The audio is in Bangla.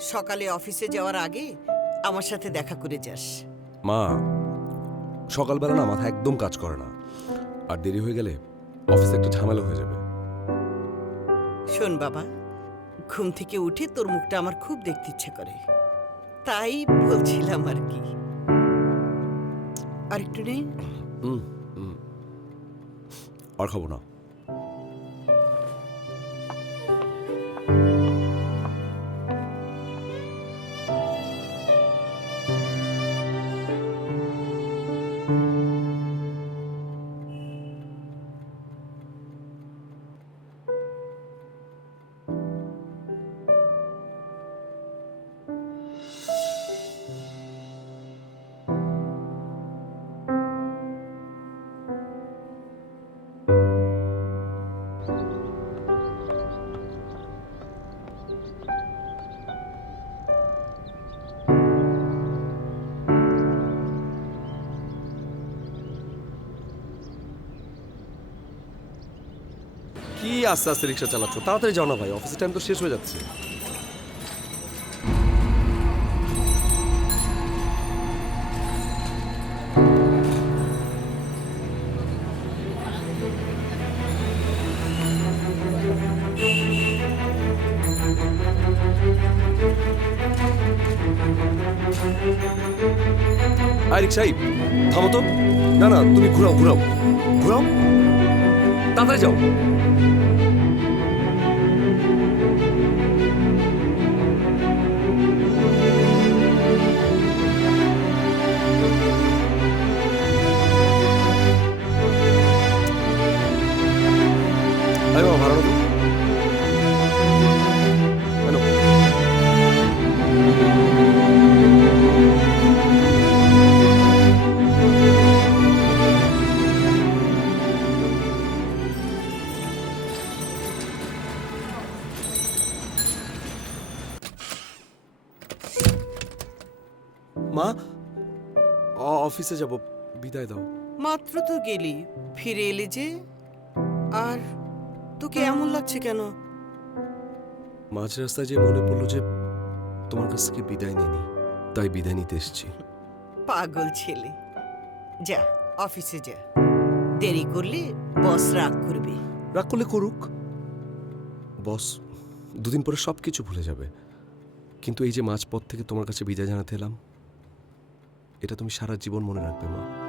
সকালে অফিসে যাওয়ার আগে আমার সাথে দেখা করে যাস। মা সকালবেলা না মাথা একদম কাজ করে না। আর দেরি হয়ে গেলে অফিসে একটা ঝামেলা হয়ে যাবে। শোন বাবা ঘুম থেকে উঠে তোর মুখটা আমার খুব দেখতে ইচ্ছে করে। তাই বলছিলাম আর কি। আর একটু নেই হুম হুম। আর খাব না। কি আস্তে আস্তে রিক্সা চালাচ্ছ? তাড়াতাড়ি যাও না ভাই অফিসের টাইম তো শেষ হয়ে যাচ্ছে। থামো তো। না না, তুমি ঘুরাও ঘুরাও। ঘুরাও। তাড়াতাড়ি যাও। আরে বাবা ভাড়া তো হ্যালো মা অ- অফিসে যাব। বিদায় দাও। মাত্র তো গেলি। ফিরে এলি যে আর তোকে এমন লাগছে কেন? মাঝ রাস্তায় যে মনে পড়ল যে তোমার কাছ থেকে বিদায় নিনি তাই বিদায় নিতে এসেছি। পাগল ছেলে। যা অফিসে যা। দেরি করলে বস রাগ করবে। রাগ করলে করুক। বস দুদিন পরে সব কিছু ভুলে যাবে। কিন্তু এই যে মাঝপথ থেকে তোমার কাছে বিদায় জানাতে এলাম এটা তুমি সারা জীবন মনে রাখবে মা।